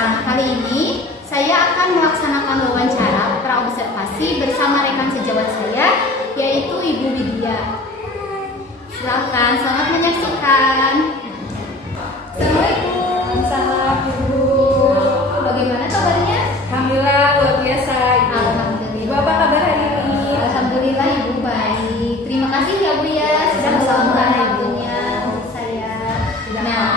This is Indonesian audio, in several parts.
Nah, kali ini saya akan melaksanakan wawancara praobservasi bersama rekan sejawat saya, yaitu Ibu Widya. Silakan, selamat menyaksikan. Assalamualaikum. Salam Ibu. Bagaimana kabarnya? Alhamdulillah luar biasa. Alhamdulillah. Ibu apa kabar hari ini? Alhamdulillah Ibu baik. Terima kasih ya Bu ya sudah meluangkan waktunya untuk saya. Nah,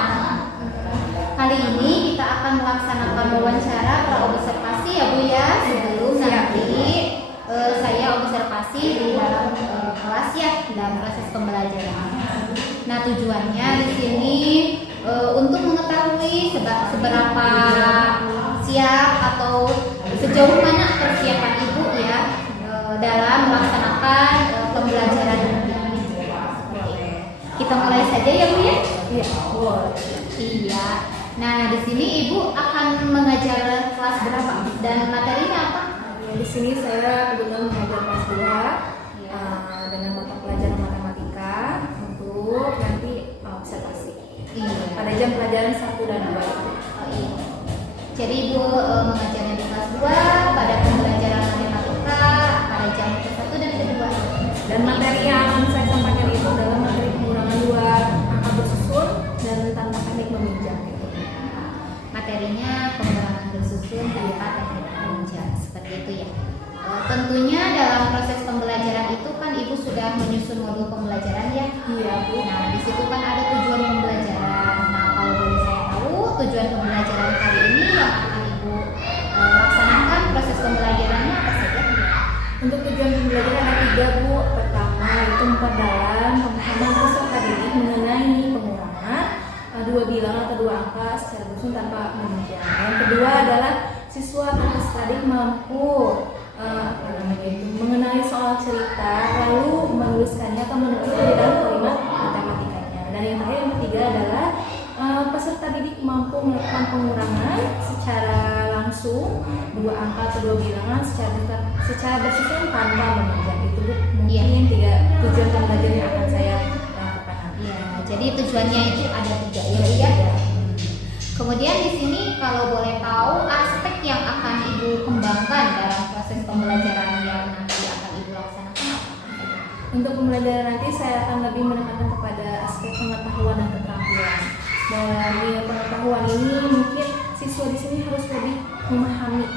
kali ini kita akan melaksanakan wawancara praobservasi ya Bu ya. Sebelum nanti saya observasi di dalam kelas ya, dalam proses pembelajaran. Nah, tujuannya di sini untuk mengetahui seberapa siap atau sejauh mana persiapan Ibu ya dalam melaksanakan pembelajaran ini. Kita mulai saja ya Bu ya? Iya, boleh. Iya. Nah, di sini Ibu akan mengajar kelas berapa dan materinya apa? Di sini saya kebetulan mengajar kelas 2 dengan mata pelajaran matematika untuk nanti observasi. Iya. Pada jam pelajaran 1 dan 2. Oh, iya. Jadi Ibu mengajarnya di kelas 2 pada pembelajaran matematika pada jam ke-1 dan ke-2. Dan materi yang akan saya sampaikan itu adalah materi pengurangan 2 angka bersusun dan tanpa teknik meminjam. Materinya pengurangan bersusun tanpa teknik meminjam, seperti itu ya. Tentunya dalam proses pembelajaran itu kan Ibu sudah menyusun modul pembelajaran ya. Iya Bu. Nah, di situ kan ada tujuan pembelajaran. Nah, kalau boleh saya tahu tujuan pembelajaran kali ini yang akan Ibu laksanakan proses pembelajarannya apa saja? Untuk tujuan pembelajaran ada 3 Bu. Pertama itu memperdalam pemahaman peserta didik mengenai pengurangan 2 bilangan atau 2 angka secara bersusun tanpa meminjam. Yang kedua adalah siswa atau peserta didik mampu mengenai soal cerita lalu menuliskannya atau menulisnya di dalam kalimat matematikanya. Dan yang terakhir yang ketiga adalah peserta didik mampu melakukan pengurangan secara langsung 2 angka atau 2 bilangan secara bersusun tanpa meminjam. Itu Bu, mungkin 3 tujuan pembelajaran yang akan saya lakukan nanti. Ya, jadi tujuannya itu ada 3 ya. Kemudian di sini kalau boleh tahu aspek yang akan Ibu kembangkan dalam proses pembelajaran yang nanti akan Ibu laksanakan apa? Untuk pembelajaran nanti saya akan lebih menekankan kepada aspek pengetahuan dan keterampilan. Dari pengetahuan ini mungkin siswa di sini harus lebih memahami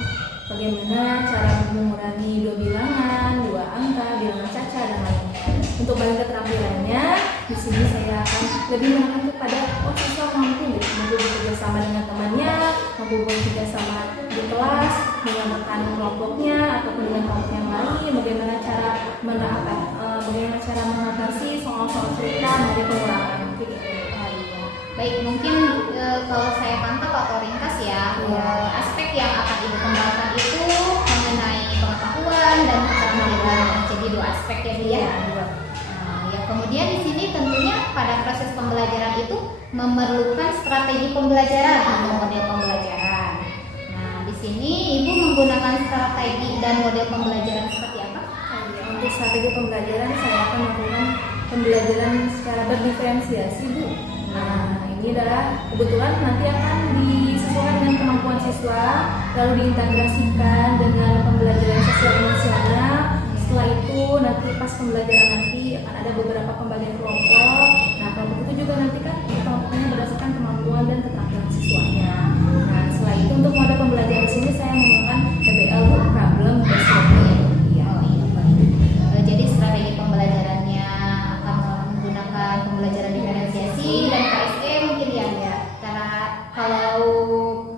bagaimana cara mengurangi 2 bilangan, 2 angka, bilangan caca dan lainnya. Untuk bagian keterampilannya, di sini saya akan lebih menekan kepada siswa mampu bekerja sama dengan temannya, mampu bekerja sama di kelas, menyamakan kelompoknya ataupun dengan kelompok yang lain, bagaimana cara mengatasi soal-soal cerita dari pengurangan. Baik, mungkin kalau saya tangkap atau ringkas ya, aspek yang akan Ibu kembangkan itu mengenai pengetahuan dan keterampilan. Jadi 2 aspek ya Bu ya. Ya, kemudian di sini tentunya pada proses pembelajaran itu memerlukan strategi pembelajaran atau model pembelajaran. Nah, di sini Ibu menggunakan strategi dan model pembelajaran seperti apa? Untuk strategi pembelajaran saya akan melakukan pembelajaran secara berdiferensiasi Bu. Nah, ini adalah kebetulan nanti akan disesuaikan dengan kemampuan siswa, lalu diintegrasikan dengan pembelajaran sosial emosional. Setelah itu nanti pas pembelajaran nanti akan ada beberapa pembagian kelompok. Nah, kelompok itu juga nanti kan kelompoknya berdasarkan kemampuan dan keterampilan siswanya. Nah, setelah itu untuk model pembelajaran di sini saya menggunakan PBL problem based learning. Jadi strategi pembelajarannya akan menggunakan pembelajaran diferensiasi dan KSE mungkin ya. Karena kalau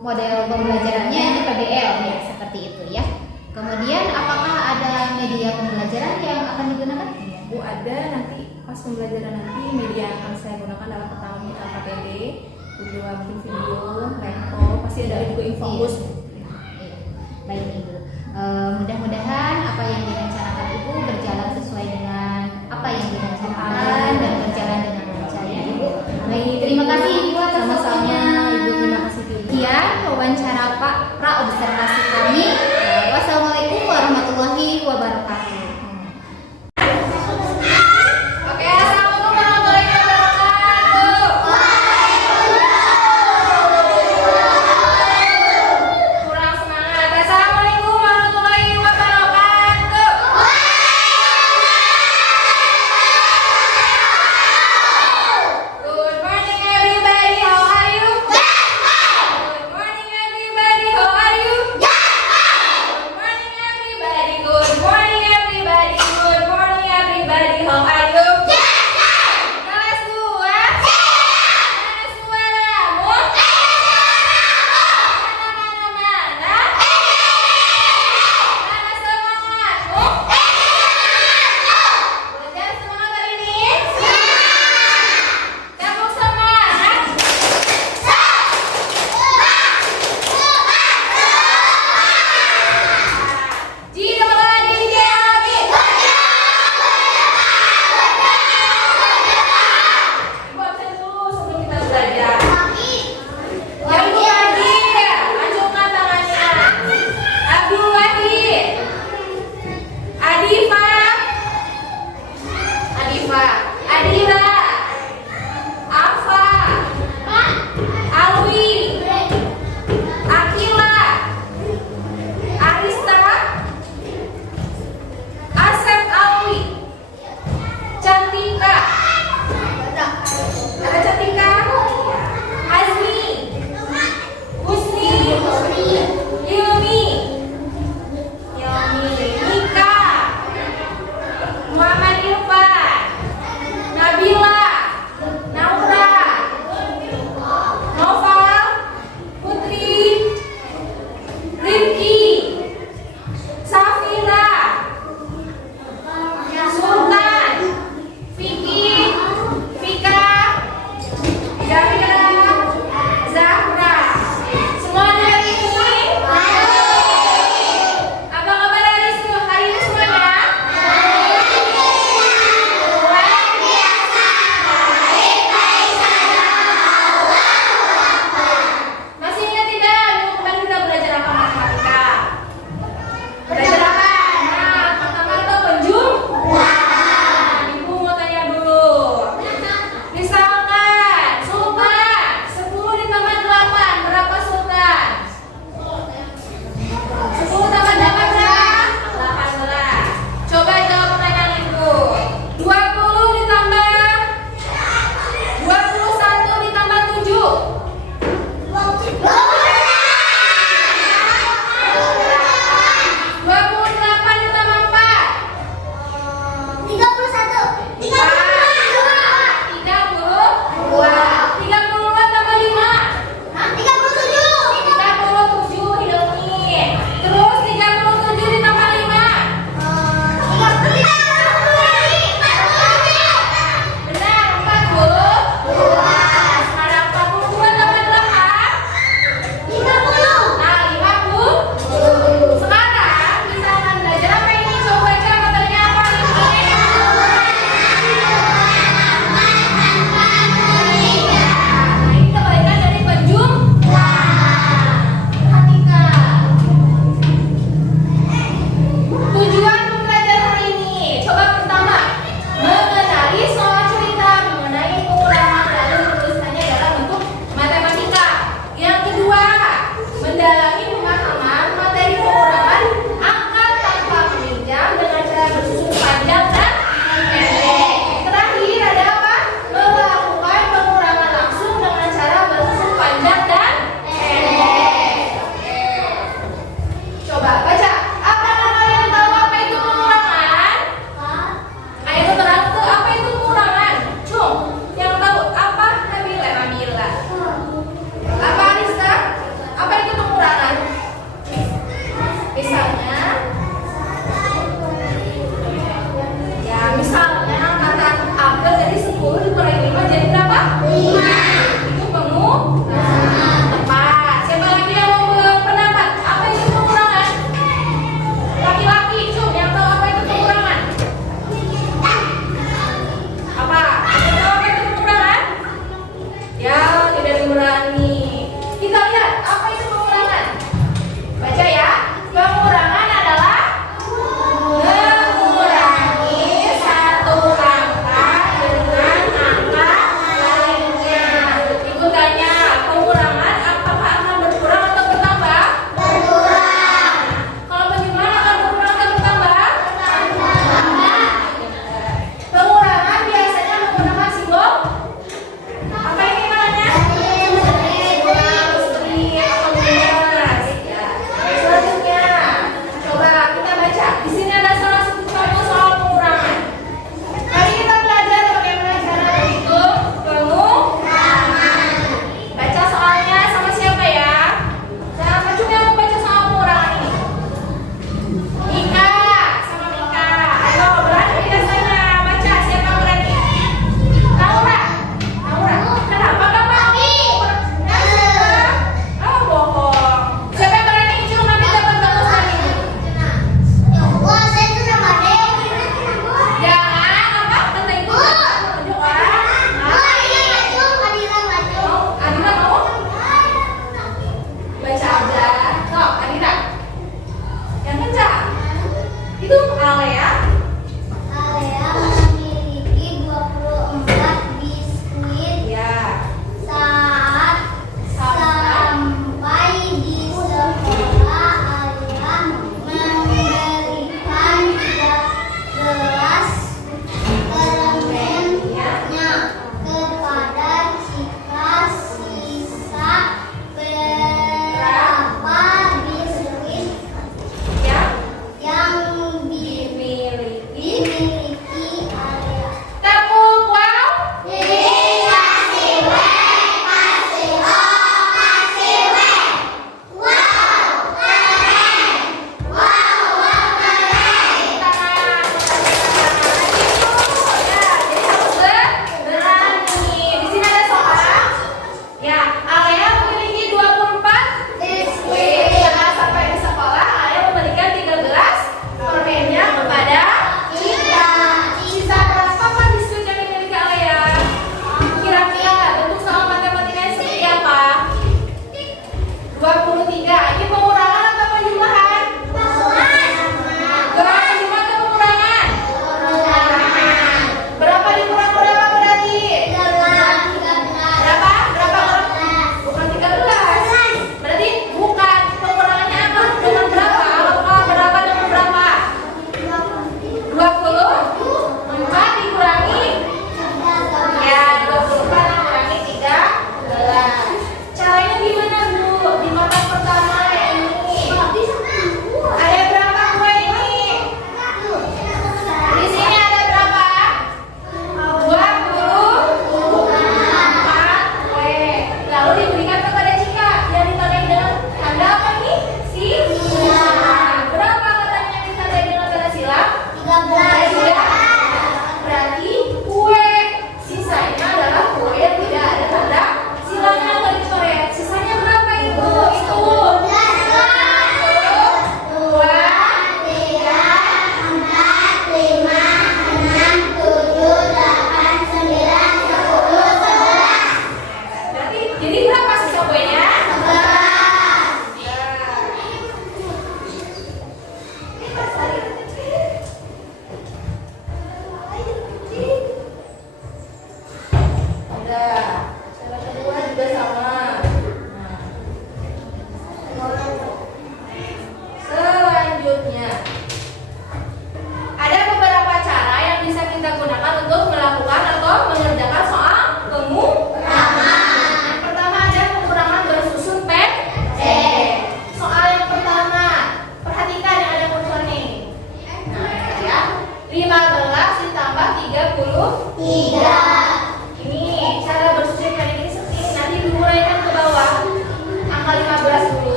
model pembelajarannya itu PBL ya, seperti itu ya. Kemudian apakah ada media pembelajaran yang akan digunakan? Bu, ada nanti pas pembelajaran nanti media yang akan saya gunakan adalah pertama KPD, kedua mungkin video, laptop, pasti ada juga infobus. Baik Ibu, mudah-mudahan apa yang direncanakan Ibu berjalan sesuai dengan apa yang direncanakan dan berjalan dengan lancar ya Ibu. Baik, terima kasih Ibu atas waktunya. Ibu, terima kasih juga. Sekian wawancara Pak praobservasi kami. Wassalamualaikum warahmatullahi wabarakatuh. Oke, assalamualaikum warahmatullahi wabarakatuh.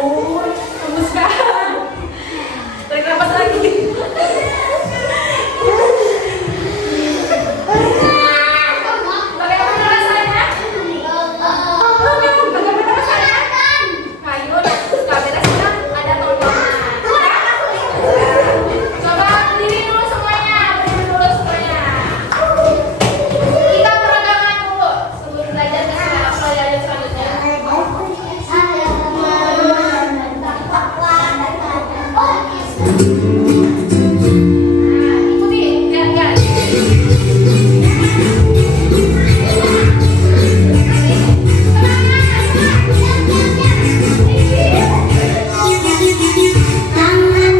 ampun, bagus sekali. Tarik nafas lagi. Bagaimana rasanya? Bagaimana rasanya? Ayo, kamera sudah ada tontonan. Coba berdiri dulu semuanya, Kita peragaman dulu sebelum belajar ke pelajaran selanjutnya. Ikuti, lihat. Tangan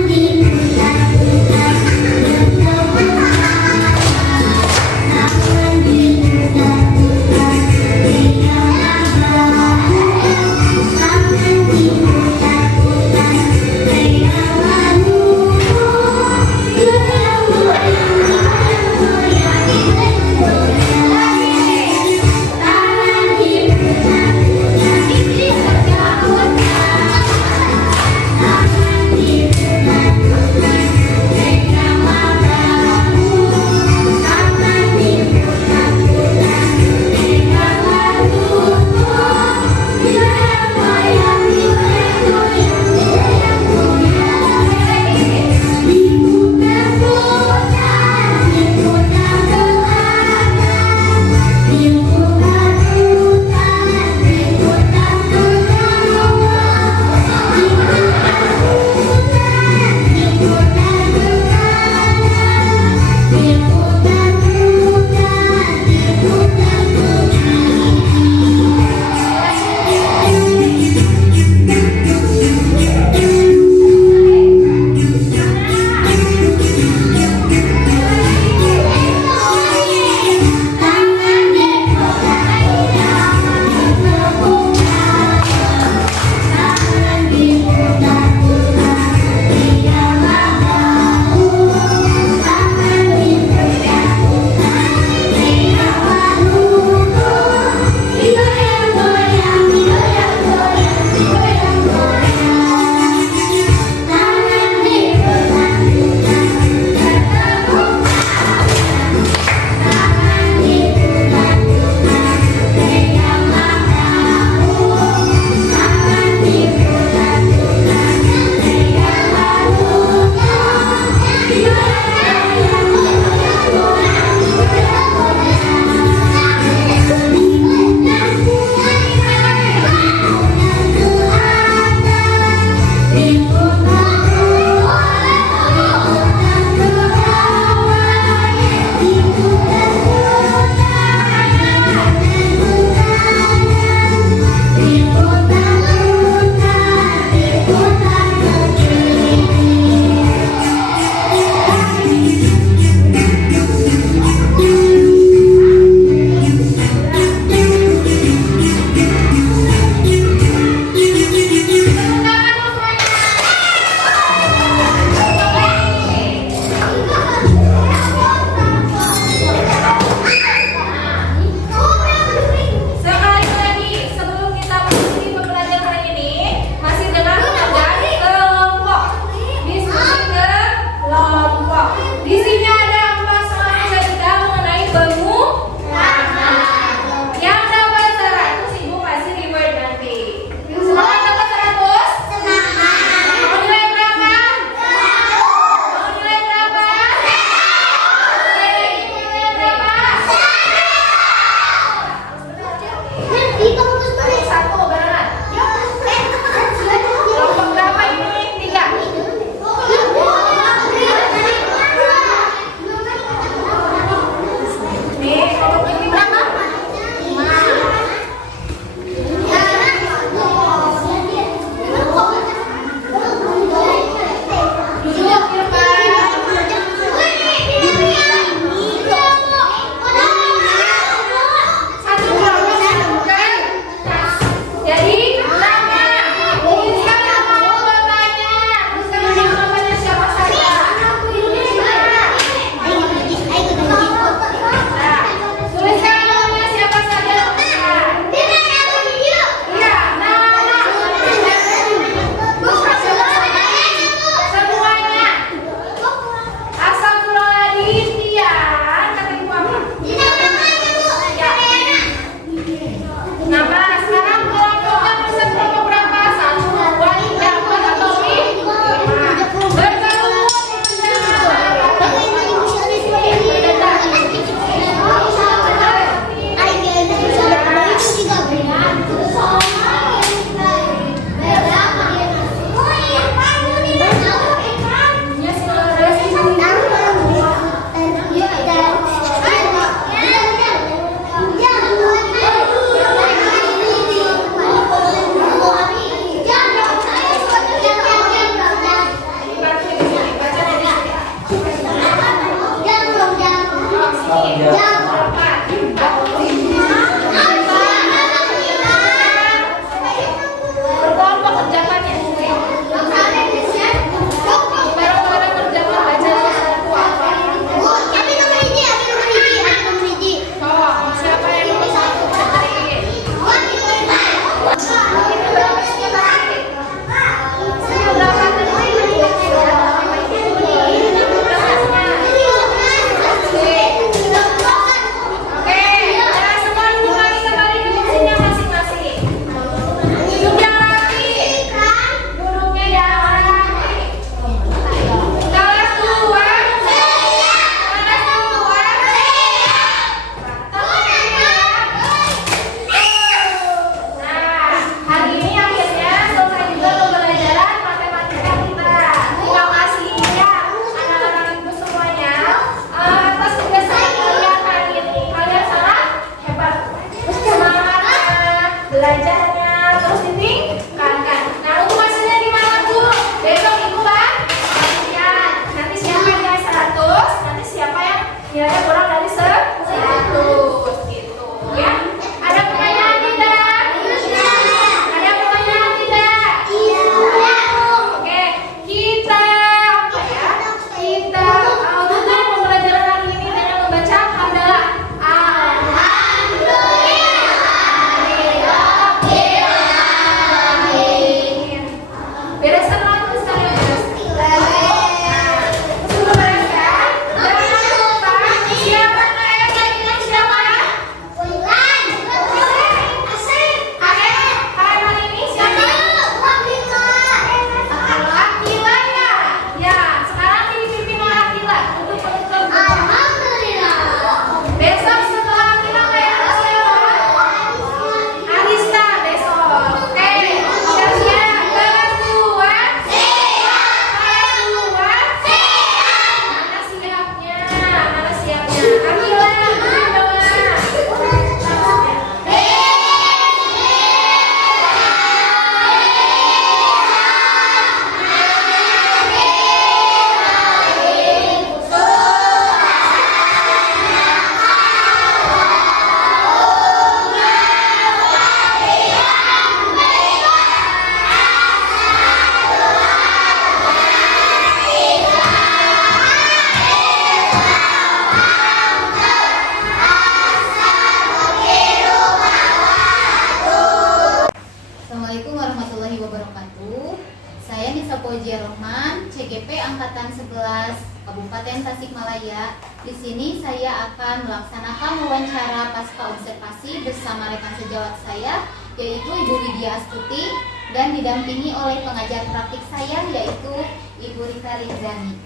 Saya Nisa Poji Rohman, CGP Angkatan 11 Kabupaten Tasikmalaya. Di sini saya akan melaksanakan wawancara pasca observasi bersama rekan sejawat saya, yaitu Ibu Widya Astuti, dan didampingi oleh pengajar praktik saya, yaitu Ibu Rita Rizani.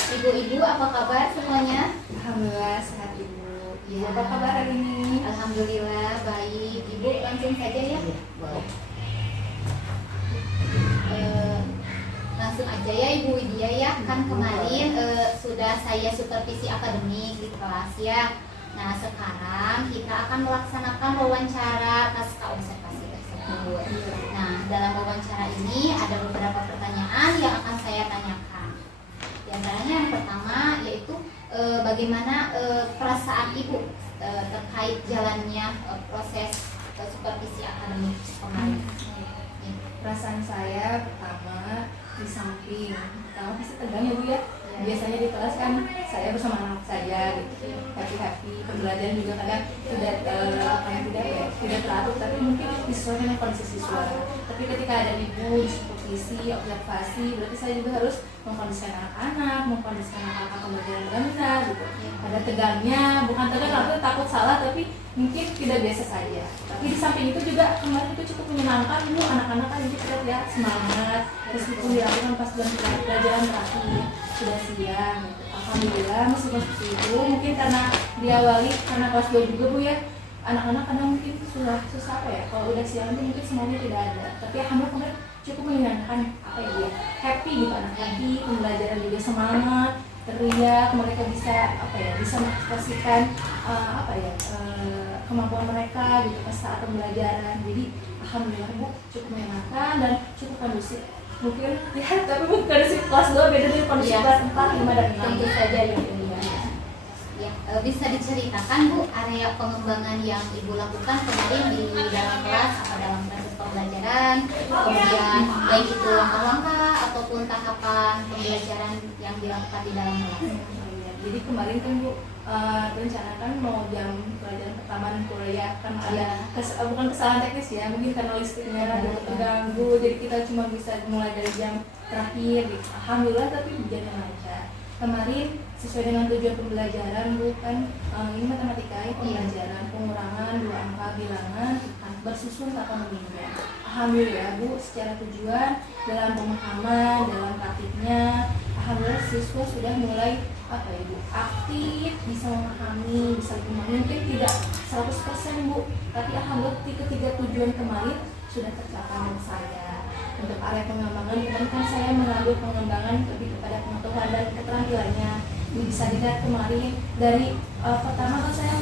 Ibu-ibu, apa kabar semuanya? Alhamdulillah sehat Ibu. Ya. Apa kabar hari ini? Alhamdulillah baik. Ibu langsung saja ya. Langsung aja ya Ibu Widya ya. Kan kemarin sudah saya supervisi akademik di kelas ya. Nah sekarang kita akan melaksanakan wawancara pasca observasi tersebut. Nah dalam wawancara ini ada beberapa pertanyaan yang akan saya tanyakan. Di antaranya yang pertama yaitu bagaimana perasaan Ibu terkait jalannya proses supervisi akademik kemarin. Perasaan saya pertama di samping pertama pasti tegang ya Bu ya. Biasanya di kelas kan saya bersama anak saya gitu, happy pembelajaran juga kadang tidak teratur, tapi mungkin disesuaikan dengan kondisi siswa. Tapi ketika ada ibu di supervisi observasi, berarti saya juga harus mengkondisikan anak-anak, mengkondisikan anak-anak pembelajaran dengan benar gitu. Ada tegangnya, bukan tegang tapi takut salah, tapi mungkin tidak biasa saja. Tapi di samping itu juga kemarin itu cukup menyenangkan Bu, anak-anak kan kita lihat semangat meskipun dilakukan pas jam pelajaran terakhir sudah siang gitu. Alhamdulillah meskipun seperti itu, mungkin karena diawali karena kelas 2 juga Bu ya, anak-anak kadang mungkin susah apa ya, kalau udah siang itu mungkin semuanya tidak ada, tapi alhamdulillah kemarin cukup menyenangkan apa ya, happy gitu, anak happy, pembelajaran juga semangat, teriak, mereka bisa apa ya, bisa mengekspresikan kemampuan mereka gitu pas saat pembelajaran. Jadi alhamdulillah Bu cukup menyenangkan dan cukup kondusif. Mungkin ya, tapi bukan kondusif kelas 2 beda dari kondusif kelas 4, 5 dan 6. Tentu saja ya. Ya, bisa diceritakan Bu area pengembangan yang Ibu lakukan kemarin di dalam kelas atau dalam proses pembelajaran, kemudian baik itu langkah-langkah ataupun tahapan pembelajaran yang dilakukan di dalam kelas. Jadi kemarin kan Bu rencanakan mau jam pelajaran pertama dan kuliah kan ada bukan kesalahan teknis ya, mungkin karena listriknya terganggu, jadi kita cuma bisa mulai dari jam terakhir gitu. Alhamdulillah tapi berjalan lancar. Kemarin sesuai dengan tujuan pembelajaran Bu kan ini matematika ya, pembelajaran pengurangan 2 angka bilangan bersusun takonominya. Alhamdulillah Bu secara tujuan dalam pemahaman, dalam praktiknya alhamdulillah siswa sudah mulai aktif, bisa memahami, bisa memahami, mungkin tidak 100% Bu, tapi alhamdulillah ketiga tujuan kemarin sudah tercapai menurut saya. Untuk area pengembangan kemarin kan saya mengambil pengembangan lebih kepada pengetahuan dan keterampilannya. Ini bisa dilihat kemarin dari pertama kan saya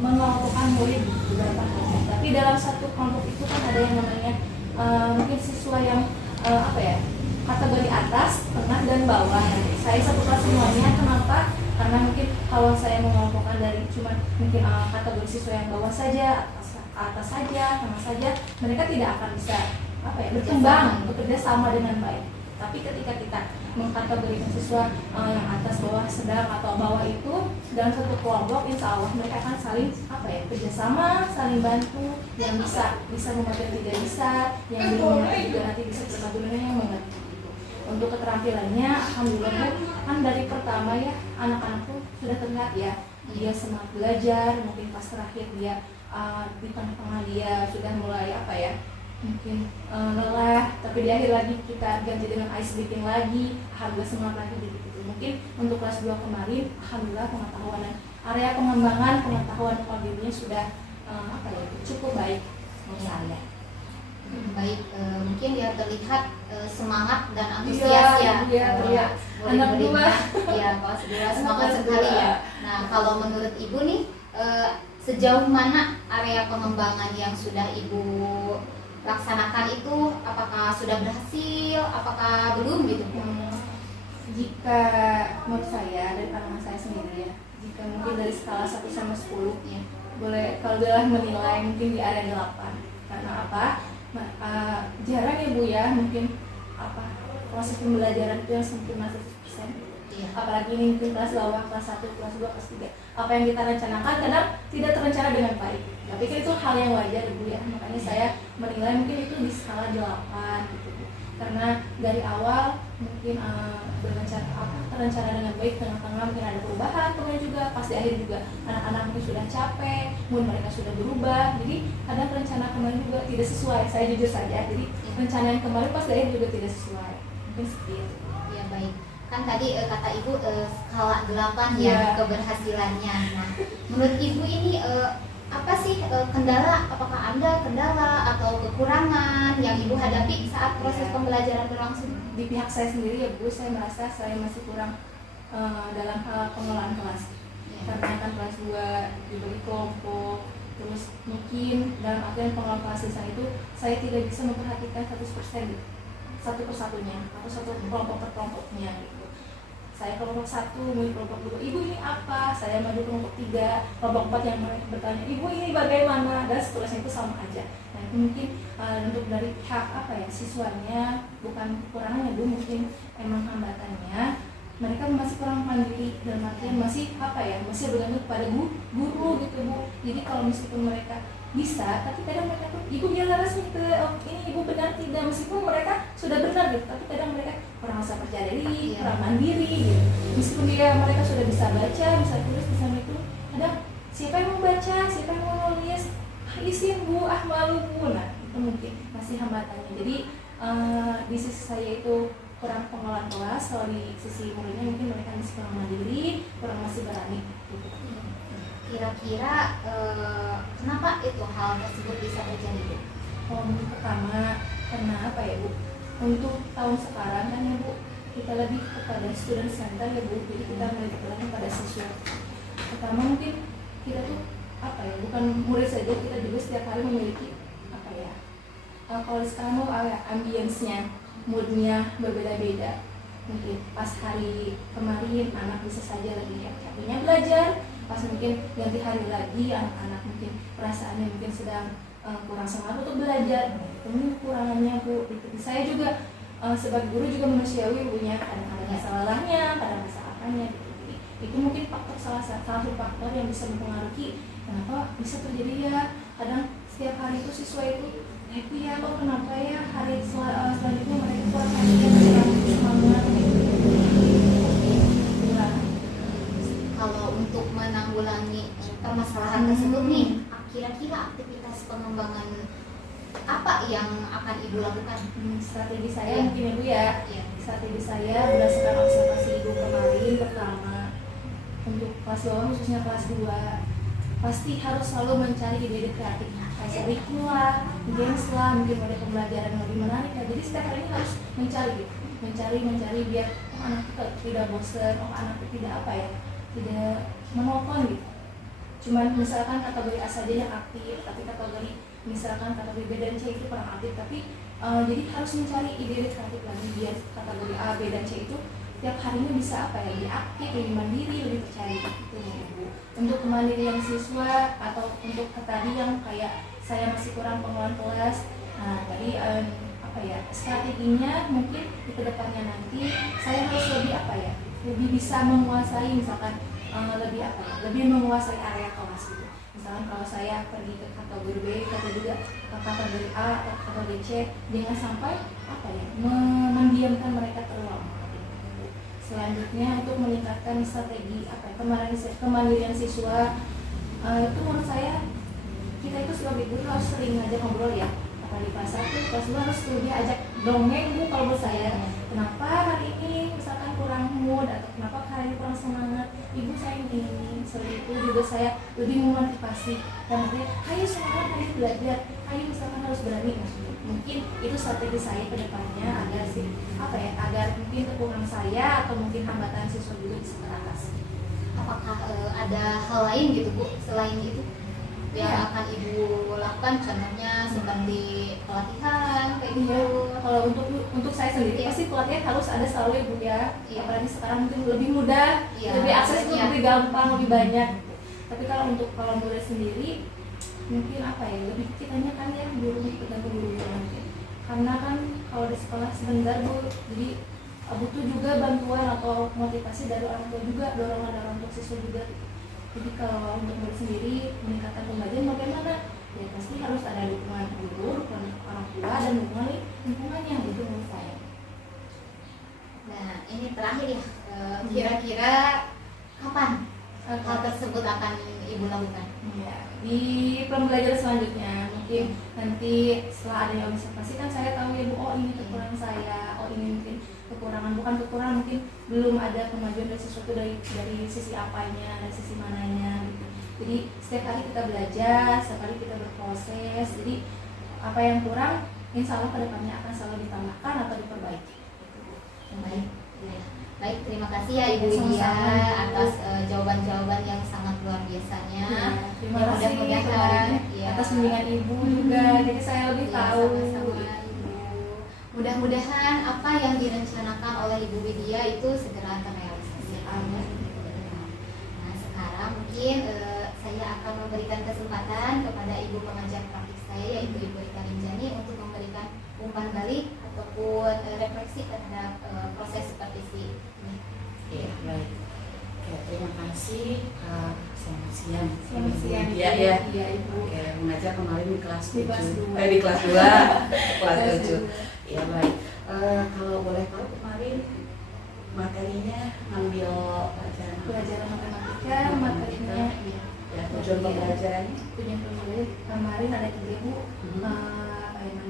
mengelompokkan murid beberapa kelompok, tapi dalam satu kelompok itu kan ada yang namanya mungkin siswa yang kategori atas, tengah, dan bawah. Saya satu kelas semuanya. Kenapa? Karena mungkin kalau saya mengelompokkan dari cuma mungkin kategori siswa yang bawah saja, atas saja, tengah saja, mereka tidak akan bisa berkembang, bekerja sama dengan baik. Tapi ketika kita mengkategorikan siswa yang atas, bawah, sedang atau bawah itu dalam satu kelompok, insya Allah mereka akan saling kerjasama, saling bantu, yang bisa membantu yang tidak bisa, yang belum mengerti juga nanti bisa berbantu dengan yang mengerti. Untuk keterampilannya, alhamdulillah Bu, kan dari pertama ya anak-anak tuh sudah terlihat ya, dia semangat belajar, mungkin pas terakhir dia di tengah-tengah dia sudah mulai mungkin lelah, tapi di akhir lagi kita ganti dengan ice breathing lagi, alhamdulillah semangat lagi gitu. Mungkin untuk kelas 2 kemarin, alhamdulillah pengetahuan dan area pengembangan pengetahuan kodenya sudah cukup baik menurut saya. Baik, mungkin dia terlihat semangat dan antusias ya. Anak dua, ya kelas 2 semangat sekali ya. Nah kalau menurut Ibu nih sejauh mana area pengembangan yang sudah Ibu laksanakan itu, apakah sudah berhasil, apakah belum gitu? Jika menurut saya dari pandangan saya sendiri ya, jika mungkin dari skala 1 sampai 10 ya, boleh kalau dalam menilai mungkin di area 8. Karena apa? Jarang ya Bu ya, mungkin proses pembelajaran itu yang sempurna 100%. Iya. Apalagi ini mungkin kelas bawah, kelas 1, kelas 2, kelas 3. Apa yang kita rencanakan kadang tidak terencana dengan baik. Tapi kan itu hal yang wajar Bu ya. Makanya saya menilai mungkin itu di skala 8 gitu Bu. Karena dari awal mungkin terencana dengan baik, tengah-tengah mungkin ada perubahan, kemudian juga pas di akhir juga anak-anak mungkin sudah capek, mungkin mereka sudah berubah, jadi kadang rencana kemarin juga tidak sesuai, saya jujur saja, jadi rencana yang kemarin pas di akhir juga tidak sesuai, mungkin seperti itu. Ya baik, kan tadi kata Ibu skala 8 Iya. ya keberhasilannya. Nah, menurut Ibu ini apa sih kendala? Apakah Anda kendala atau kekurangan yang Ibu hadapi saat proses pembelajaran berlangsung? Di pihak saya sendiri ya Bu, saya merasa saya masih kurang dalam hal pengelolaan kelas. Ya. Karena kan kelas 2 dibagi kelompok, terus mungkin dalam artian pengelolaan kelas di sana itu saya tidak bisa memperhatikan 100% gitu, satu persatunya atau satu kelompok per kelompoknya gitu. Saya kelompok 1, mungkin kelompok 2, Ibu ini apa? Saya maju kelompok 3, kelompok 4 yang mereka bertanya, Ibu ini bagaimana? Dan seterusnya itu sama aja. Nah itu mungkin untuk dari pihak siswanya bukan kekurangannya Bu, mungkin emang hambatannya mereka masih kurang mandiri dan artian masih masih bergantung kepada guru gitu Bu. Jadi kalau meskipun mereka bisa, tapi kadang mereka tuh Ibu dia laras nih ini Ibu benar tidak, meskipun mereka sudah benar gitu, tapi kadang mereka kurang rasa percaya diri, kurang mandiri gitu. Meskipun mereka sudah bisa baca, bisa tulis, bisa itu, kadang siapa yang mau baca, siapa yang mau nulis, isin Bu, malu Bu. Nah itu mungkin masih hambatannya. Jadi di sisi saya itu kurang pengelolaan kelas, kalau di sisi muridnya mungkin mereka masih kurang mandiri, kurang masih berani gitu. Kira-kira kenapa itu hal tersebut bisa terjadi Bu? Mungkin pertama karena apa ya Bu, untuk tahun sekarang kan ya Bu, kita lebih kepada student center ya Bu, jadi kita lebih kepada siswa. Pertama mungkin kita tuh bukan murid saja, kita juga setiap hari memiliki kalau sekarang tuh ambience-nya, moodnya berbeda-beda. Mungkin pas hari kemarin anak bisa saja lagi capeknya belajar, pas mungkin ganti hari lagi anak-anak mungkin perasaannya mungkin sedang kurang semangat untuk belajar. Ini kekurangannya Bu. Saya juga sebagai guru juga manusiawi punya kadang ada masalahnya, kadang ada apanya gitu. Jadi, itu mungkin salah satu faktor yang bisa mempengaruhi kenapa bisa terjadi ya kadang setiap hari itu siswa itu ya kok kenapa ya hari selanjutnya mereka kurang semangat gitu. Kalau untuk menanggulangi permasalahan tersebut nih, kira-kira aktivitas pengembangan apa yang akan Ibu lakukan? Strategi saya mungkin Ibu ya. Strategi saya berdasarkan observasi Ibu kemarin, pertama untuk kelas bawah khususnya kelas 2 pasti harus selalu mencari ide-ide kreatif. Kayak bikin lah, games lah, mungkin ada pembelajaran yang lebih menarik ya. Jadi setiap hari ini harus mencari biar anak kita tidak bosan, anak kita tidak monoton gitu. Cuman misalkan kategori A saja yang aktif, tapi kategori misalkan kategori B dan C itu kurang aktif, tapi jadi harus mencari ide-ide kreatif lagi biar kategori A, B dan C itu tiap harinya bisa lebih aktif, lebih mandiri, lebih percaya gitu Bu. Untuk kemandirian siswa atau untuk tadi yang kayak saya masih kurang pengelolaan kelas. Nah, tadi strateginya mungkin di kedepannya nanti saya harus lebih bisa menguasai misalkan lebih menguasai area kelas gitu. Misalkan kalau saya pergi ke kategori B, atau juga ke kategori A atau kategori C, jangan sampai mendiamkan mereka terlalu lama. Selanjutnya untuk meningkatkan strategi kemandirian siswa, itu menurut saya kita itu sebagai guru harus sering ngajak ngobrol ya. Di kelas 1, kelas 2 harus dia ajak dongeng Bu kalau menurut saya. Kenapa hari ini misalkan kurang mood atau kenapa hari ini kurang semangat, Ibu saya ini seperti itu juga saya lebih memotivasi dan ayo semangat, ayo belajar, ayo misalkan harus berani. Mungkin itu strategi saya ke depannya agar mungkin kekurangan saya atau mungkin hambatan siswa juga bisa teratasi. Apakah ada hal lain gitu Bu selain itu yang akan Ibu lakukan, contohnya seperti pelatihan kayak gitu? Kalau untuk saya sendiri pasti pelatihan harus ada selalu Ibu ya. Apalagi sekarang mungkin lebih mudah, lebih akses itu lebih gampang, lebih banyak. Tapi kalau murid sendiri mungkin lebih kitanya kan ya guru tergantung guru mungkin. Karena kan kalau di sekolah sebentar Bu, jadi butuh juga bantuan atau motivasi dari orang tua juga, dorongan dari orang tua siswa juga. Jadi kalau untuk murid sendiri meningkatkan pembelajaran bagaimana? Ya pasti harus ada dukungan guru, dukungan orang tua, dan dukungan lingkungannya gitu menurut saya. Nah, ini terakhir ya, kira-kira kapan hal tersebut akan Ibu lakukan? Ya, di pembelajaran selanjutnya mungkin nanti setelah ada yang observasi kan saya tahu ya Bu, oh ini kekurangan saya, oh ini mungkin kekurangan, bukan kekurangan, mungkin belum ada kemajuan dari sesuatu dari sisi apanya, dari sisi mananya gitu. Jadi setiap hari kita belajar, setiap hari kita berproses, jadi apa yang kurang insya Allah kedepannya akan selalu ditambahkan atau diperbaiki. Baik, baik, terima kasih ya Ibu Widya atas jawaban-jawaban yang sangat luar biasanya. Terima kasih atas bimbingan Ibu juga, jadi saya lebih tahu. Sama-sama Ibu. Mudah-mudahan apa yang direncanakan oleh Ibu Widya itu segera terrealisasi. Nah, sekarang mungkin saya akan memberikan kesempatan kepada Ibu pengajar praktik saya, yaitu Ibu Rika Rinjani, untuk memberikan umpan balik ataupun refleksi terhadap proses supervisi ini. Iya, baik. Oke, terima kasih. Selamat siang. Selamat siang. Iya, Ibu. Oke, mengajar kemarin di kelas 7. Di kelas 2. Di kelas 2. kelas 7. Iya, baik. Kalau boleh tahu kemarin materinya ngambil pelajaran matematika, materinya ya, tujuan pembelajarannya. Tujuan pembelajaran kemarin ada 3 Bu.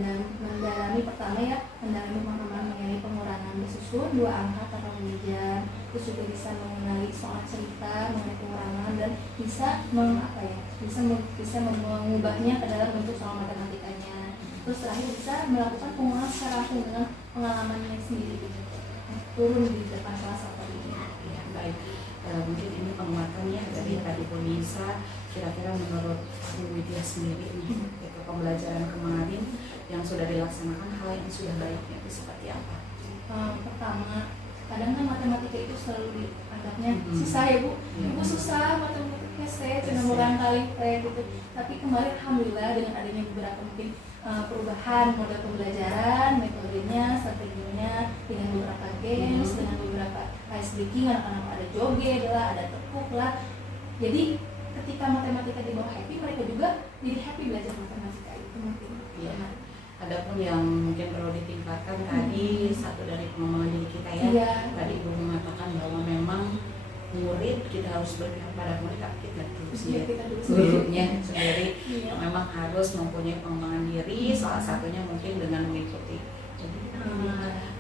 Mendalami pertama ya, mendalami pemahaman mengenai pengurangan bersusun 2 angka tanpa pengujian, terus juga bisa mengenali soal cerita mengenai pengurangan dan bisa bisa mengubahnya ke dalam bentuk soal matematikanya. Terus terakhir bisa melakukan pengulangan secara langsung dengan pengalamannya sendiri gitu. Turun di depan kelas atau ini. Ya, baik. Mungkin ini penguatannya dari tadi Bu Nisa, kira-kira menurut Bu Widya sendiri itu pembelajaran kemarin yang sudah dilaksanakan, hal yang sudah baiknya itu seperti apa? Pertama, kadang kan matematika itu selalu dianggapnya susah ya Bu. Ibu susah matematika, saya cuma barangkali kayak gitu. Tapi kemarin alhamdulillah dengan adanya beberapa mungkin perubahan model pembelajaran, metodenya, strateginya, dengan beberapa games, dengan beberapa ice breaking, anak-anak ada joget lah, ada tepuk lah. Jadi ketika matematika di bawah happy, mereka juga jadi happy belajar matematika itu mungkin. Iya. Adapun yang mungkin perlu ditingkatkan tadi satu dari pengembangan diri kita ya. Iya. Tadi Ibu mengatakan bahwa memang murid kita harus berpihak pada murid, tapi kita terus ya gurunya sendiri memang harus mempunyai pengembangan diri, salah satunya mungkin dengan mengikuti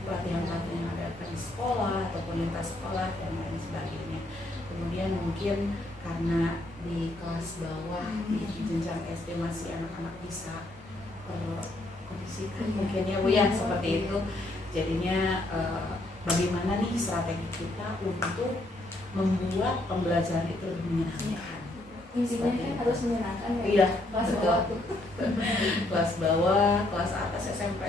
pelatihan-pelatihan yang ada di sekolah ataupun lintas sekolah dan lain sebagainya. Kemudian mungkin karena di kelas bawah di jenjang SD masih anak-anak bisa kondisikan mungkin ya Bu ya, seperti itu. Jadinya bagaimana nih strategi kita untuk membuat pembelajaran itu lebih menyenangkan. Intinya kan harus menyenangkan ya. Iya, kelas betul. bawah tuh. Kelas bawah, kelas atas SMP,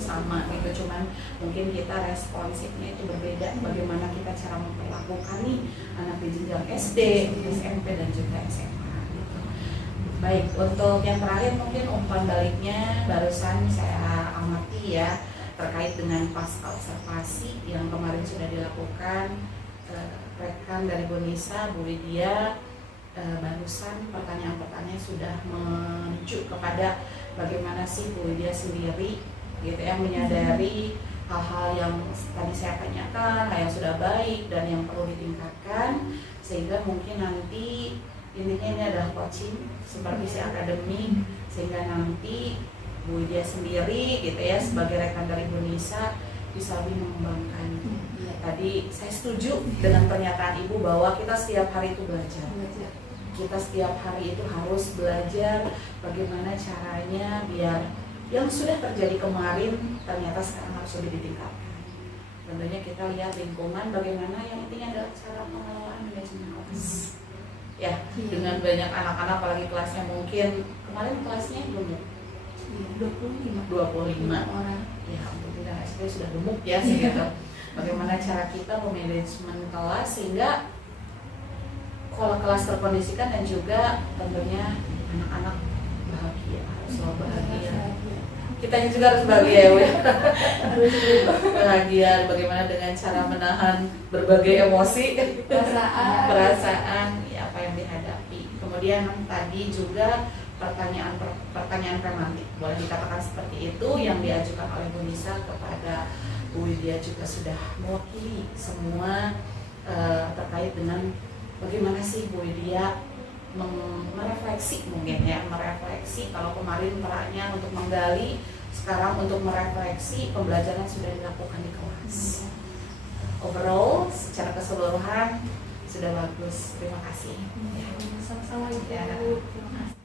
sama gitu. Cuman mungkin kita responsifnya itu berbeda. Bagaimana kita cara memperlakukan nih anak di jenjang SD, SMP dan juga SMA gitu. Baik, untuk yang terakhir mungkin umpan baliknya barusan saya amati ya, terkait dengan pasca observasi yang kemarin sudah dilakukan. Rekan dari Bu Nisa, Bu Widya, barusan pertanyaan-pertanyaan sudah menunjuk kepada bagaimana sih Bu Widya sendiri gitu ya, menyadari hal-hal yang tadi saya tanyakan, hal yang sudah baik dan yang perlu ditingkatkan, sehingga mungkin nanti intinya ini adalah coaching supervisi akademik, sehingga nanti Bu Widya sendiri gitu ya sebagai rekan dari Bu Nisa bisa lebih mengembangkan. Tadi saya setuju dengan pernyataan Ibu bahwa kita setiap hari itu belajar. Kita setiap hari itu harus belajar bagaimana caranya biar yang sudah terjadi kemarin ternyata sekarang harus lebih ditingkatkan. Tentunya kita lihat lingkungan bagaimana, yang intinya adalah cara pengelolaan manajemen kelas. Ya, dengan banyak anak-anak apalagi kelasnya mungkin kemarin kelasnya belum 25 orang. Ya, alhamdulillah SD sudah gemuk ya sehingga bagaimana cara kita memanajemen kelas sehingga kalau kelas terkondisikan dan juga tentunya anak-anak bahagia, harus selalu bahagia. kitanya juga harus bahagia ya Bu ya. Bahagia bagaimana dengan cara menahan berbagai emosi, perasaan ya, apa yang dihadapi. Kemudian tadi juga pertanyaan pragmatik, boleh dikatakan seperti itu, yang diajukan oleh Bu Nisa kepada Bu Widya juga sudah mewakili semua terkait dengan bagaimana sih Bu Widya merefleksi, mungkin ya, merefleksi. Kalau kemarin perannya untuk menggali, sekarang untuk merefleksi pembelajaran sudah dilakukan di kelas. Overall secara keseluruhan sudah bagus. Terima kasih. Sama-sama Ibu. Ya. Terima kasih.